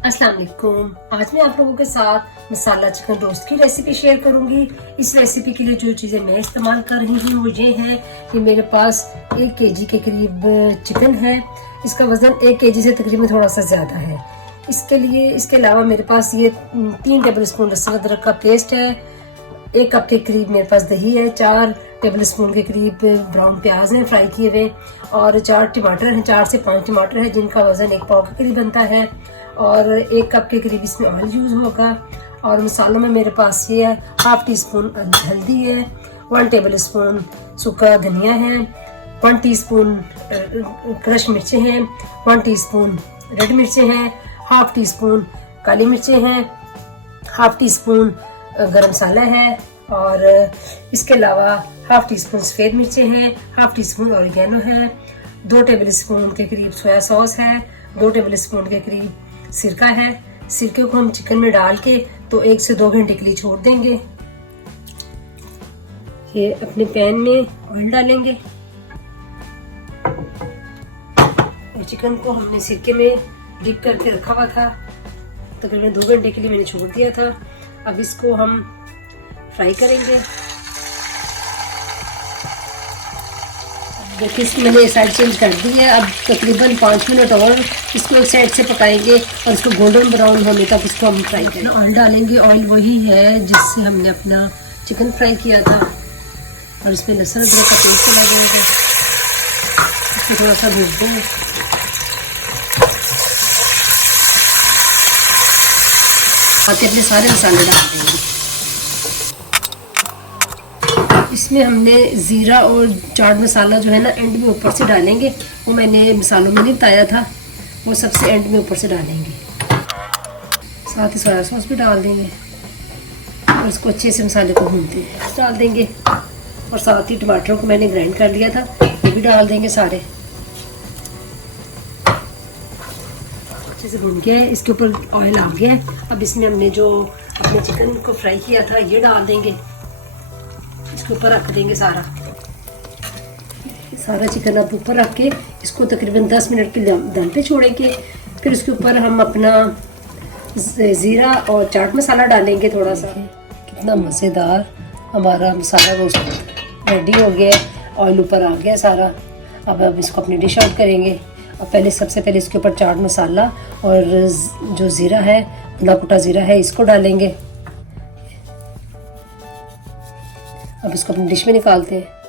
अस्सलाम वालेकुम। आज मैं आप लोगों के साथ मसाला चिकन रोस्ट की रेसिपी शेयर करूंगी। इस रेसिपी के लिए जो चीजें मैं इस्तेमाल कर रही हूँ वो ये है कि मेरे पास 1 केजी के करीब चिकन है। इसका वजन 1 केजी से तकरीबन थोड़ा सा ज्यादा है। इसके अलावा मेरे पास ये 3 टेबल स्पून लहसुन अदरक का पेस्ट है। 1 कप के करीब मेरे पास दही है। 4 टेबल स्पून के करीब ब्राउन प्याज हैं फ्राई किए हुए, और 4 टमाटर हैं, 4 से 5 टमाटर हैं जिनका वजन 1 पाव के करीब बनता है, और 1 कप के करीब इसमें ऑयल यूज होगा। और मसालों में मेरे पास ये है 1/2 टी स्पून हल्दी है, 1 टेबल स्पून सूखा धनिया है, 1 टीस्पून क्रश मिर्चें हैं, 1 टीस्पून रेड मिर्चें हैं, 1/2 टी स्पून काली मिर्चें हैं, 1/2 टी स्पून गरम मसाला है, और इसके अलावा 1/2 टी स्पून सफ़ेद मिर्चें हैं, 1/2 टी स्पून ऑरिगेनो है, 2 टेबल स्पून के करीब सोया सॉस है, 2 टेबल स्पून के करीब सिरका है। सिरके को हम चिकन में डाल के तो 1 से 2 घंटे के लिए छोड़ देंगे। ये अपने पैन में ऑयल डालेंगे और चिकन को हमने सिरके में डिप करके रखा हुआ था, तकरीबन 2 घंटे के लिए मैंने छोड़ दिया था। अब इसको हम फ्राई करेंगे। देखिए इसकी मैंने साइड चेंज कर दी है। अब तकरीबन 5 मिनट और इसको एक साइड से पकाएंगे और इसको गोल्डन ब्राउन होने तक इसको हम फ्राई करेंगे। ऑयल डालेंगे। ऑयल वही है जिससे हमने अपना चिकन फ्राई किया था, और इसमें लहसुन अदरक का पेस्ट डाल देंगे। इसको थोड़ा सा भून देंगे। अपने सारे मसाले डाल देंगे। इसमें हमने ज़ीरा और चाट मसाला जो है ना एंड में ऊपर से डालेंगे। वो मैंने मसालों में नहीं बताया था, वो सबसे एंड में ऊपर से डालेंगे। साथ ही सोया सॉस भी डाल देंगे और इसको अच्छे से मसाले को भूनते हैं डाल देंगे। और साथ ही टमाटरों को मैंने ग्राइंड कर लिया था, ये भी डाल देंगे सारे। अच्छे से भून गया है, इसके ऊपर ऑयल आ गया है। अब इसमें हमने जो अपने चिकन को फ्राई किया था ये डाल देंगे। इसके ऊपर रख देंगे सारा चिकन अब ऊपर रख के इसको तकरीबन 10 मिनट के दम पे छोड़ेंगे। फिर उसके ऊपर हम अपना ज़ीरा और चाट मसाला डालेंगे थोड़ा सा। कितना मज़ेदार हमारा मसाला रोस्ट रेडी हो गया है। ऑयल ऊपर आ गया सारा। अब इसको अपनी डिश आउट करेंगे। अब सबसे पहले इसके ऊपर चाट मसाला और जो ज़ीरा है, भुना कुटा ज़ीरा है, इसको डालेंगे। अब इसको अपनी डिश में निकालते हैं।